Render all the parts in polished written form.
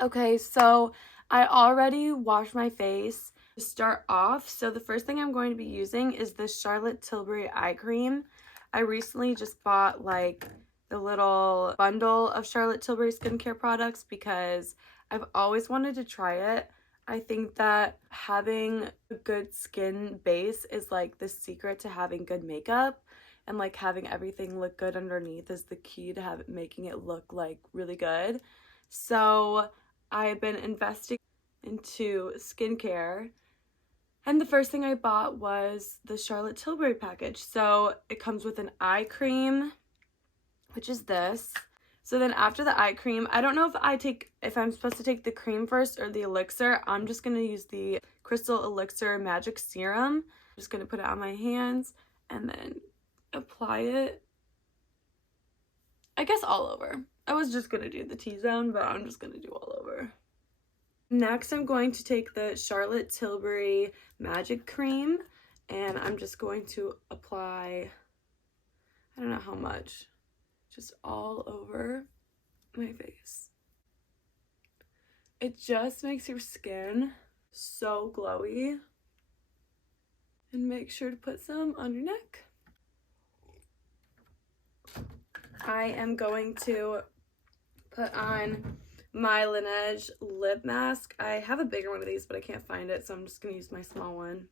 Okay, so I already washed my face to start off. So the first thing I'm going to be using is this Charlotte Tilbury eye cream. I recently just bought like the little bundle of Charlotte Tilbury skincare products because I've always wanted to try it. I think that having a good skin base is like the secret to having good makeup, and like having everything look good underneath is the key to making it look like really good. So I've been investing into skincare, and the first thing I bought was the Charlotte Tilbury package. So it comes with an eye cream, which is this. So then after the eye cream, I don't know if I'm supposed to take the cream first or the elixir. I'm just going to use the Crystal Elixir Magic Serum. I'm just going to put it on my hands and then apply it, I guess, all over. I was just going to do the T-zone, but I'm just going to do all over. Next, I'm going to take the Charlotte Tilbury Magic Cream, and I'm just going to apply, I don't know how much, just all over my face. It just makes your skin so glowy. And make sure to put some on your neck. I am going to put on my Lineige lip mask. I have a bigger one of these, but I can't find it, so I'm just going to use my small one.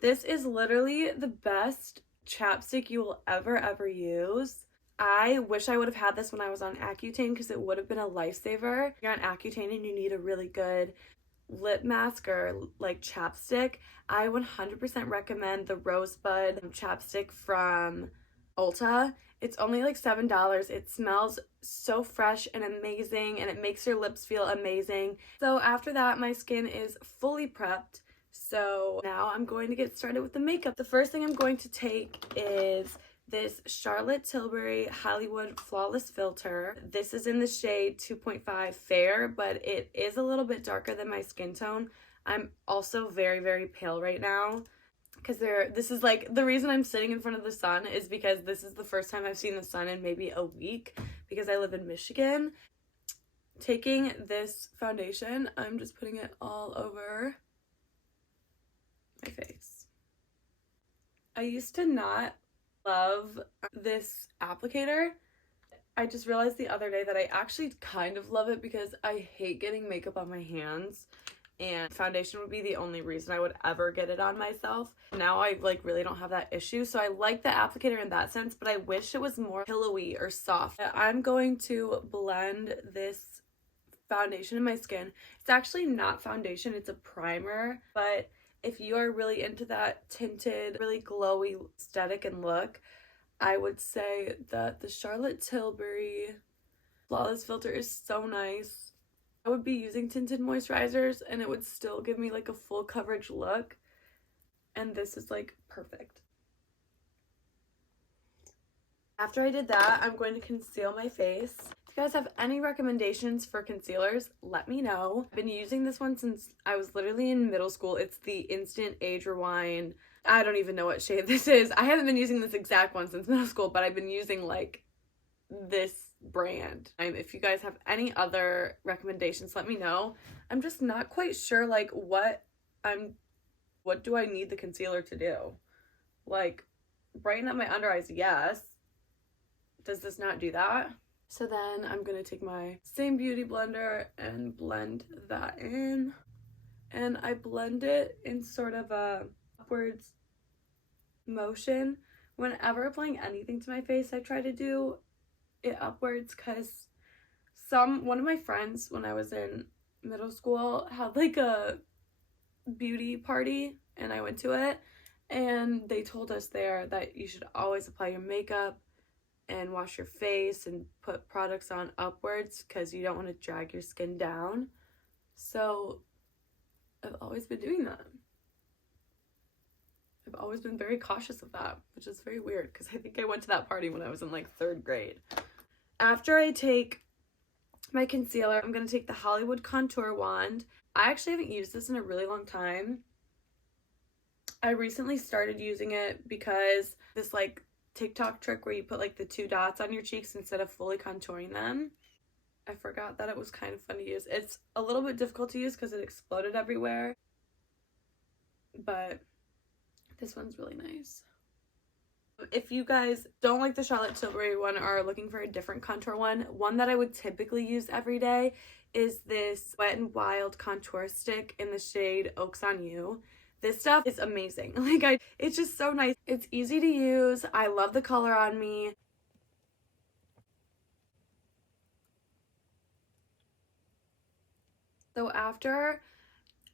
This is literally the best chapstick you will ever use. I wish I would have had this when I was on Accutane because it would have been a lifesaver. If you're on Accutane and you need a really good lip mask or like chapstick, I 100% recommend the Rosebud chapstick from Ulta. It's only like $7. It smells so fresh and amazing, and it makes your lips feel amazing. So after that, my skin is fully prepped. So now I'm going to get started with the makeup. The first thing I'm going to take is this Charlotte Tilbury Hollywood Flawless Filter. This is in the shade 2.5 Fair, but it is a little bit darker than my skin tone. I'm also very pale right now because this is like the reason I'm sitting in front of the sun is because this is the first time I've seen the sun in maybe a week because I live in Michigan. Taking this foundation, I'm just putting it all over my face. I used to not love this applicator. I just realized the other day that I actually kind of love it because I hate getting makeup on my hands, and foundation would be the only reason I would ever get it on myself. Now I like really don't have that issue, so I like the applicator in that sense, but I wish it was more pillowy or soft. I'm going to blend this foundation in my skin. It's actually not foundation, it's a primer, but if you are really into that tinted, really glowy aesthetic and look, I would say that the Charlotte Tilbury Flawless Filter is so nice. I would be using tinted moisturizers and it would still give me like a full coverage look, and this is like perfect. After I did that, I'm going to conceal my face. If you guys have any recommendations for concealers, let me know. I've been using this one since I was literally in middle school. It's the Instant Age Rewind. I don't even know what shade this is. I haven't been using this exact one since middle school, but I've been using like this brand. If you guys have any other recommendations, let me know. I'm just not quite sure like what do I need the concealer to do? Like brighten up my under eyes, yes. Does this not do that? So then I'm going to take my same beauty blender and blend that in. And I blend it in sort of a upwards motion. Whenever applying anything to my face, I try to do it upwards because one of my friends when I was in middle school had like a beauty party and I went to it, and they told us there that you should always apply your makeup and wash your face and put products on upwards because you don't want to drag your skin down. So I've always been doing that. I've always been very cautious of that, which is very weird because I think I went to that party when I was in like 3rd grade. After I take my concealer, I'm going to take the Hollywood Contour Wand. I actually haven't used this in a really long time. I recently started using it because this like TikTok trick where you put like the 2 dots on your cheeks instead of fully contouring them. I forgot that it was kind of fun to use. It's a little bit difficult to use because it exploded everywhere, but this one's really nice. If you guys don't like the Charlotte Tilbury one or are looking for a different contour one that I would typically use every day is this Wet n Wild contour stick in the shade Oaks on You. This stuff is amazing. It's just so nice. It's easy to use. I love the color on me. So after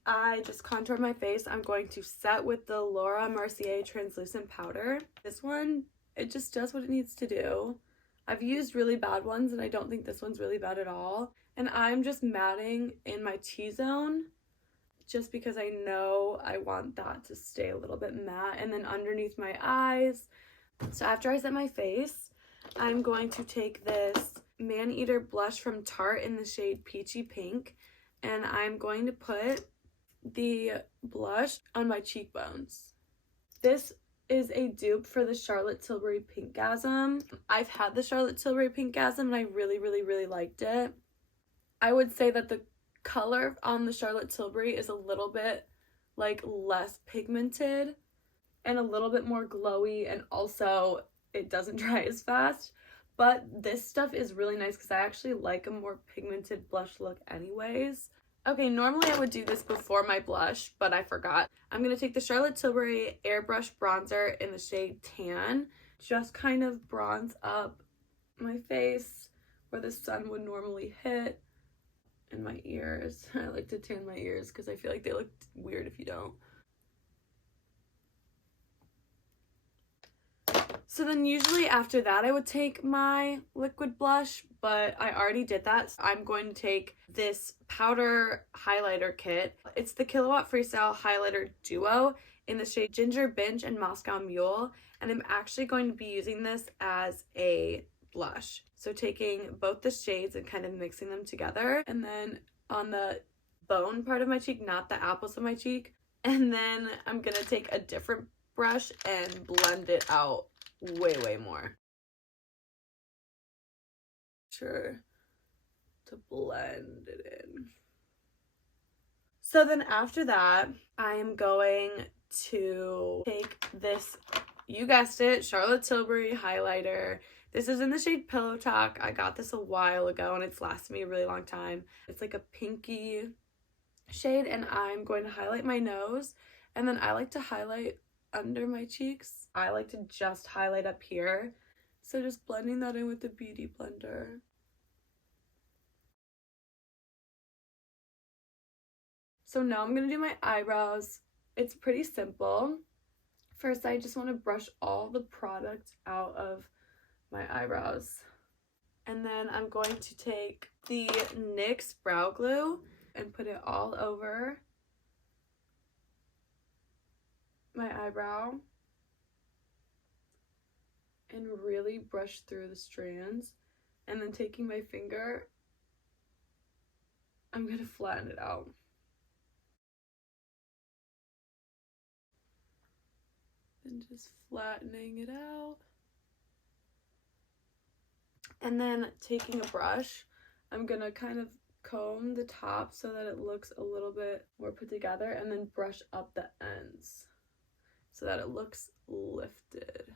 I just contoured my face, I'm going to set with the Laura Mercier translucent powder. This one, it just does what it needs to do. I've used really bad ones and I don't think this one's really bad at all. And I'm just matting in my T-zone just because I know I want that to stay a little bit matte, and then underneath my eyes. So after I set my face, I'm going to take this Maneatter blush from Tarte in the shade Peachy Pink, and I'm going to put the blush on my cheekbones. This is a dupe for the Charlotte Tilbury Pinkgasm. I've had the Charlotte Tilbury Pinkgasm and I really liked it. I would say that the color on the Charlotte Tilbury is a little bit less pigmented and a little bit more glowy, and also it doesn't dry as fast. But this stuff is really nice because I actually like a more pigmented blush look anyways. Okay, normally I would do this before my blush, but I forgot. I'm going to take the Charlotte Tilbury Airbrush bronzer in the shade Tan. Just kind of bronze up my face where the sun would normally hit, and my ears. I like to tan my ears because I feel like they look weird if you don't. So then usually after that I would take my liquid blush, but I already did that. So I'm going to take this powder highlighter kit. It's the Killowatt Freestyle Highlighter Duo in the shade Ginger Binge and Moscow Mule, and I'm actually going to be using this as a blush. So taking both the shades and kind of mixing them together, and then on the bone part of my cheek, not the apples of my cheek, and then I'm gonna take a different brush and blend it out way more. Sure to blend it in. So then after that, I am going to take this, you guessed it, Charlotte Tilbury highlighter. This is in the shade Pillowtalk. I got this a while ago and it's lasted me a really long time. It's like a pinky shade, and I'm going to highlight my nose, and then I like to highlight under my cheeks. I like to just highlight up here. So just blending that in with the Beauty Blender. So now I'm going to do my eyebrows. It's pretty simple. First, I just want to brush all the product out of my eyebrows. And then I'm going to take the NYX Brow Glue and put it all over my eyebrow and really brush through the strands. And then taking my finger, I'm going to flatten it out. And just flattening it out. And then taking a brush, I'm gonna kind of comb the top so that it looks a little bit more put together, and then brush up the ends so that it looks lifted.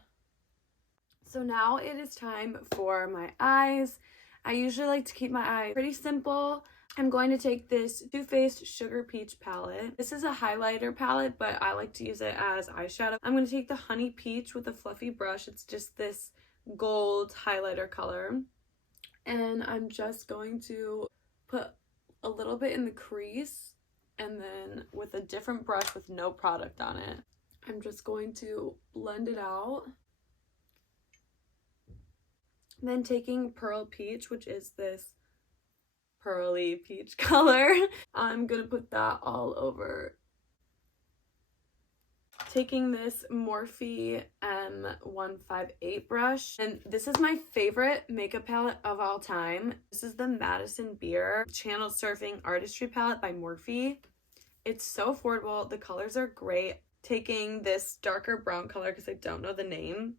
So now it is time for my eyes. I usually like to keep my eye pretty simple. I'm going to take this Too Faced Sugar Peach palette. This is a highlighter palette, but I like to use it as eyeshadow. I'm going to take the Honey Peach with a fluffy brush. It's just this gold highlighter color. And I'm just going to put a little bit in the crease, and then with a different brush with no product on it, I'm just going to blend it out. And then taking Pearl Peach, which is this pearly peach color, I'm gonna put that all over. Taking this Morphe M158 brush, and this is my favorite makeup palette of all time. This is the Madison Beer Channel Surfing Artistry palette by Morphe. It's so affordable. The colors are great. Taking this darker brown color, because I don't know the name,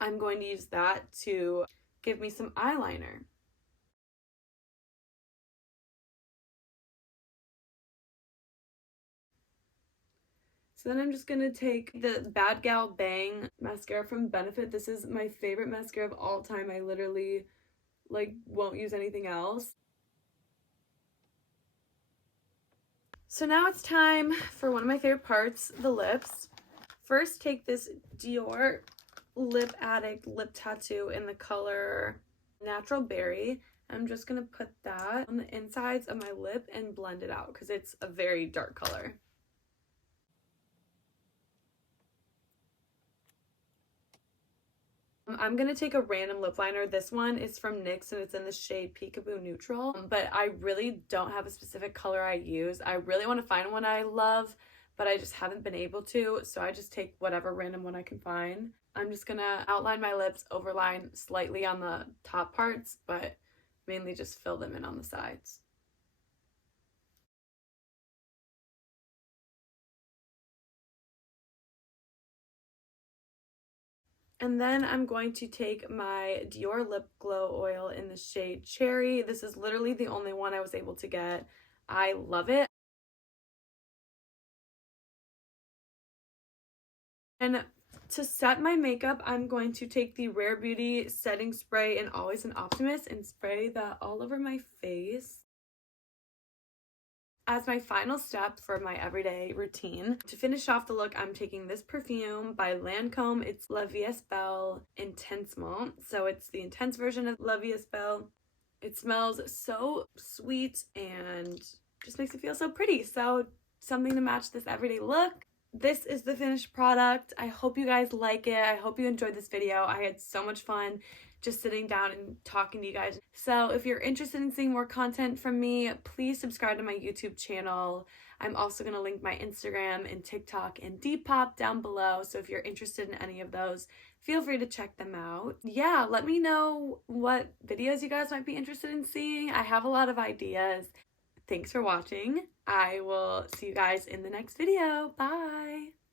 I'm going to use that to give me some eyeliner. So then I'm just going to take the Bad Gal Bang mascara from Benefit. This is my favorite mascara of all time. I literally, like, won't use anything else. So now it's time for one of my favorite parts, the lips. First, take this Dior Lip Addict Lip Tattoo in the color Natural Berry. I'm just going to put that on the insides of my lip and blend it out because it's a very dark color. I'm going to take a random lip liner. This one is from NYX and it's in the shade Peekaboo Neutral, but I really don't have a specific color I use. I really want to find one I love, but I just haven't been able to, so I just take whatever random one I can find. I'm just going to outline my lips, overline slightly on the top parts, but mainly just fill them in on the sides. And then I'm going to take my Dior Lip Glow Oil in the shade Cherry. This is literally the only one I was able to get. I love it. And to set my makeup, I'm going to take the Rare Beauty setting spray in Always an Optimist and spray that all over my face. As my final step for my everyday routine, to finish off the look, I'm taking this perfume by Lancome. It's La Vie Belle Intensement. So it's the intense version of La Vie Belle. It smells so sweet and just makes it feel so pretty. So something to match this everyday look. This is the finished product. I hope you guys like it. I hope you enjoyed this video. I had so much fun just sitting down and talking to you guys. So if you're interested in seeing more content from me, please subscribe to my YouTube channel. I'm also going to link my Instagram and TikTok and Depop down below. So if you're interested in any of those, feel free to check them out. Yeah, let me know what videos you guys might be interested in seeing. I have a lot of ideas. Thanks for watching. I will see you guys in the next video. Bye!